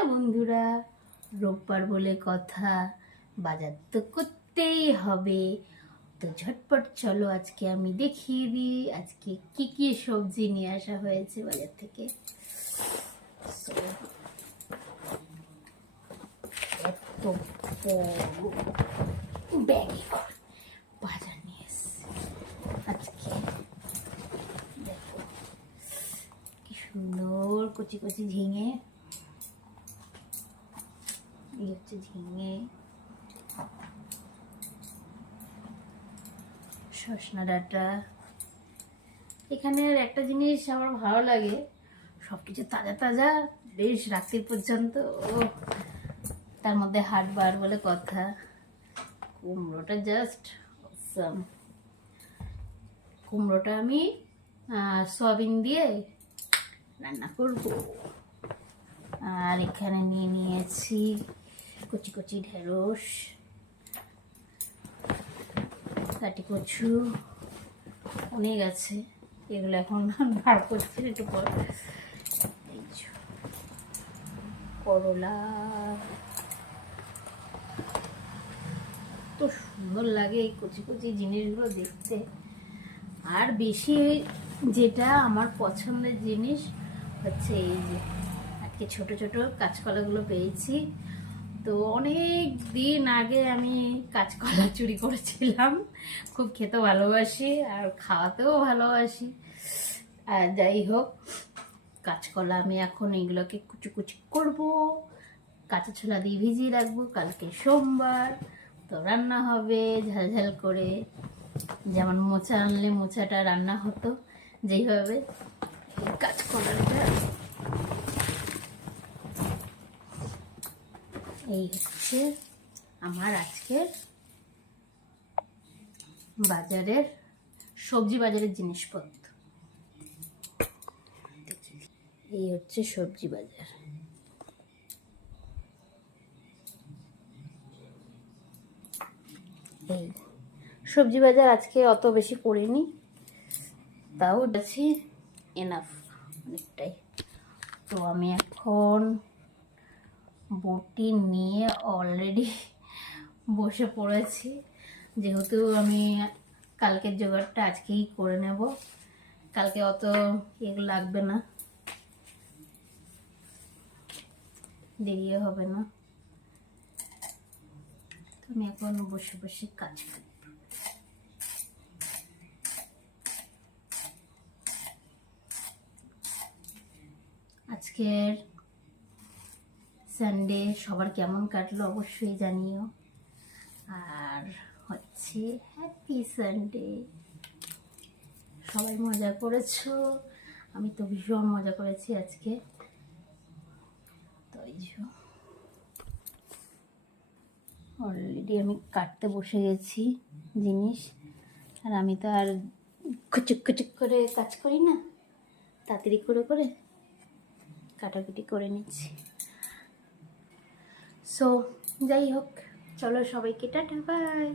Hello বন্ধুরা, রোববার বলে কথা, বাজার তো করতেই হবে। তো ঝটপট চলো আজকে আমি দেখিয়ে দিই আজকে কি কি সবজি নিয়ে আসা হয়েছে বাজার থেকে। So, এত বড় ব্যাগে বাজার নিয়ে এসেছি আজকে। দেখো কি সুন্দর কচি কচি ঝিঙে, এই হচ্ছে ঝিঙে, সজনা ডাঁটা। এখানের একটা জিনিস আমার ভালো লাগে, সব কিছু তাজা তাজা, বেশ রাত্রি পর্যন্ত। তার মধ্যে হাটবার বলে কথা। কুমড়োটা জাস্ট অসাম। কুমড়োটা আমি সয়াবিন দিয়ে রান্না করব। আর এখানে নিয়ে নিয়েছি কচি কচি ঢেঁড়স, কাটি কচু, অনেক আছে, এগুলো এখন বার করছি একটু পর। করলা, তো সুন্দর লাগে এই কচি কচি জিনিসগুলো দেখতে। আর বেশি যেটা আমার পছন্দের জিনিস হচ্ছে এই যে আজকে ছোট ছোট কাঁচকলাগুলো পেয়েছি। তো অনেক দিন আগে আমি কাঁচকলা চুরি করেছিলাম, খুব খেতে ভালোবাসি আর খাওয়াতেও ভালোবাসি। আর যাই হোক, কাঁচকলা আমি এখন এগুলোকে কুচি কুচি করবো, কাঁচা ছোলা দিয়ে ভিজিয়ে রাখবো, কালকে সোমবার তো রান্না হবে ঝাল ঝাল করে। যেমন মোচা আনলে মোচাটা রান্না হতো, যেইভাবে কাঁচকলাটা। এই হচ্ছে আমার আজকের বাজারের সবজি বাজারের জিনিসপত্র। এই হচ্ছে সবজি বাজার। এই সবজি বাজার আজকে অত বেশি করিনি, তাও আছে এনাফ অনেকটাই। তো আমি এখন বটি নিয়ে অলরেডি বসে পড়েছি, যেহেতু আমি কালকের জোগাড়টা আজকেই করে নেব, কালকে অত এগুলো লাগবে না, দেরিও হবে না। আমি এখন বসে বসে কাজ করি। আজকের সানডে সবার কেমন কাটলো অবশ্যই জানিও। আর হচ্ছে হ্যাপি সানডে, সবাই মজা করেছো, আমি তো ভীষণ মজা করেছি আজকে। তো অলরেডি আমি কাটতে বসে গেছি জিনিস। আর আমি তো আর কুচুক কুচুক করে কাজ করি না, তাড়াতাড়ি করে করে কাটাকুটি করে নিচ্ছি। সো যাই হোক, চলো সবাইকে টাটা বাই।